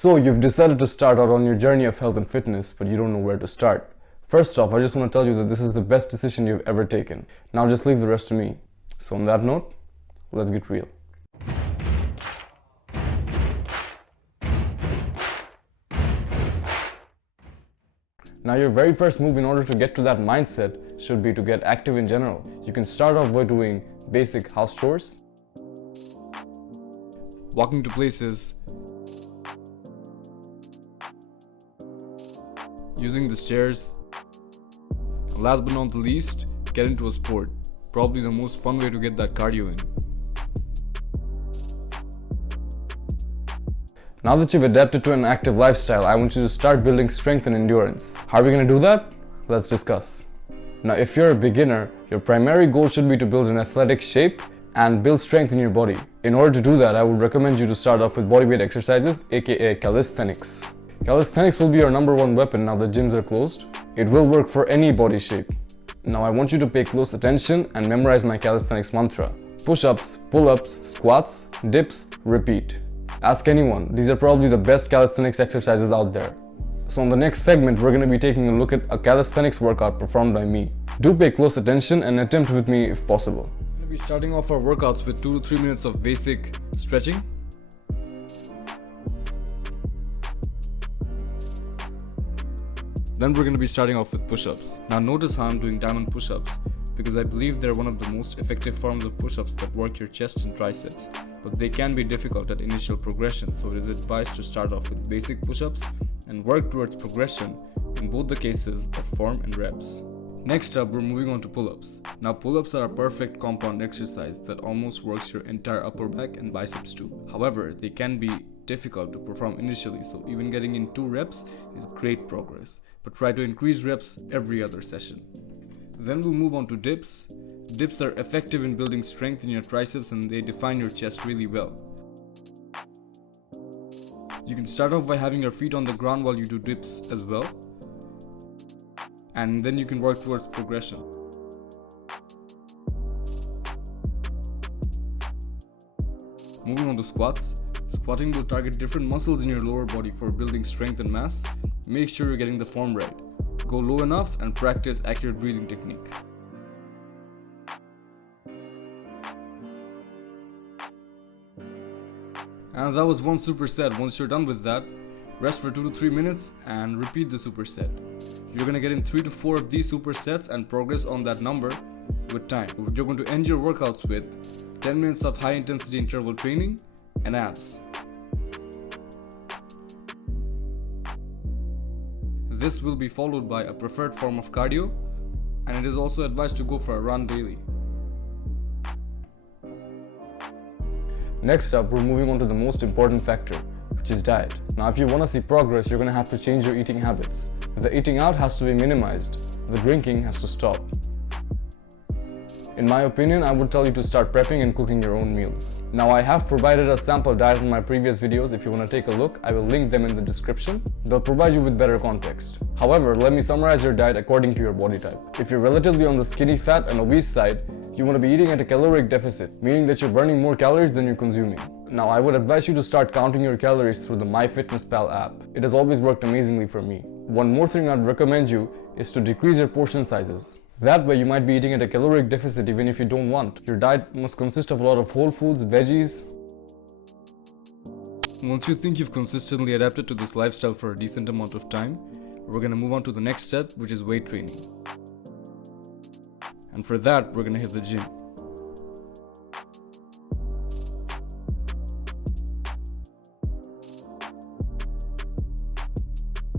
So you've decided to start out on your journey of health and fitness, but you don't know where to start. First off, I just want to tell you that this is the best decision you've ever taken. Now just leave the rest to me. So on that note, let's get real. Now your very first move in order to get to that mindset should be to get active in general. You can start off by doing basic house chores, walking to places, using the stairs, and last but not the least, get into a sport. Probably the most fun way to get that cardio in. Now that you've adapted to an active lifestyle, I want you to start building strength and endurance. How are we going to do that? Let's discuss. Now, if you're a beginner, your primary goal should be to build an athletic shape and build strength in your body. In order to do that, I would recommend you to start off with bodyweight exercises, aka calisthenics. Calisthenics will be your number one weapon now that gyms are closed. It will work for any body shape. Now, I want you to pay close attention and memorize my calisthenics mantra. Push-ups, pull-ups, squats, dips, repeat. Ask anyone, these are probably the best calisthenics exercises out there. So in the next segment, we're going to be taking a look at a calisthenics workout performed by me. Do pay close attention and attempt with me if possible. We're going to be starting off our workouts with 2 to 3 minutes of basic stretching. Then we're going to be starting off with push-ups. Now notice how I'm doing diamond push-ups because I believe they're one of the most effective forms of push-ups that work your chest and triceps. But they can be difficult at initial progression, so it is advised to start off with basic push-ups and work towards progression in both the cases of form and reps. Next up, we're moving on to pull-ups. Now pull-ups are a perfect compound exercise that almost works your entire upper back and biceps too. However, they can be difficult to perform initially, so even getting in 2 reps is great progress, but try to increase reps every other session. Then we'll move on to dips. Dips are effective in building strength in your triceps and they define your chest really well. You can start off by having your feet on the ground while you do dips as well. And then you can work towards progression. Moving on to squats. Squatting will target different muscles in your lower body for building strength and mass. Make sure you're getting the form right. Go low enough and practice accurate breathing technique. And that was one superset. Once you're done with that, rest for 2 to 3 minutes and repeat the superset. You're going to get in 3 to 4 of these supersets and progress on that number with time. You're going to end your workouts with 10 minutes of high intensity interval training and abs. This will be followed by a preferred form of cardio, and it is also advised to go for a run daily. Next up, we're moving on to the most important factor, which is diet. Now, if you want to see progress, you're going to have to change your eating habits. The eating out has to be minimized. The drinking has to stop. In my opinion, I would tell you to start prepping and cooking your own meals. Now, I have provided a sample diet in my previous videos. If you want to take a look, I will link them in the description. They'll provide you with better context. However, let me summarize your diet according to your body type. If you're relatively on the skinny, fat and obese side, you want to be eating at a caloric deficit, meaning that you're burning more calories than you're consuming. Now, I would advise you to start counting your calories through the MyFitnessPal app. It has always worked amazingly for me. One more thing I'd recommend you is to decrease your portion sizes. That way you might be eating at a caloric deficit even if you don't want. Your diet must consist of a lot of whole foods, veggies. Once you think you've consistently adapted to this lifestyle for a decent amount of time, we're going to move on to the next step, which is weight training. And for that, we're going to hit the gym.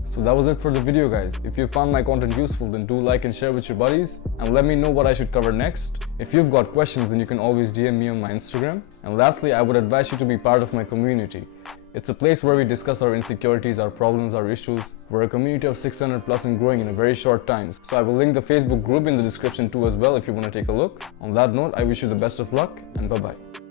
So that was it for the video, guys. If you found my content useful, then do like and share with your buddies and let me know what I should cover next. If you've got questions, then you can always DM me on my Instagram. And lastly, I would advise you to be part of my community. It's a place where we discuss our insecurities, our problems, our issues. We're a community of 600 plus and growing in a very short time. So I will link the Facebook group in the description too as well if you want to take a look. On that note, I wish you the best of luck and bye-bye.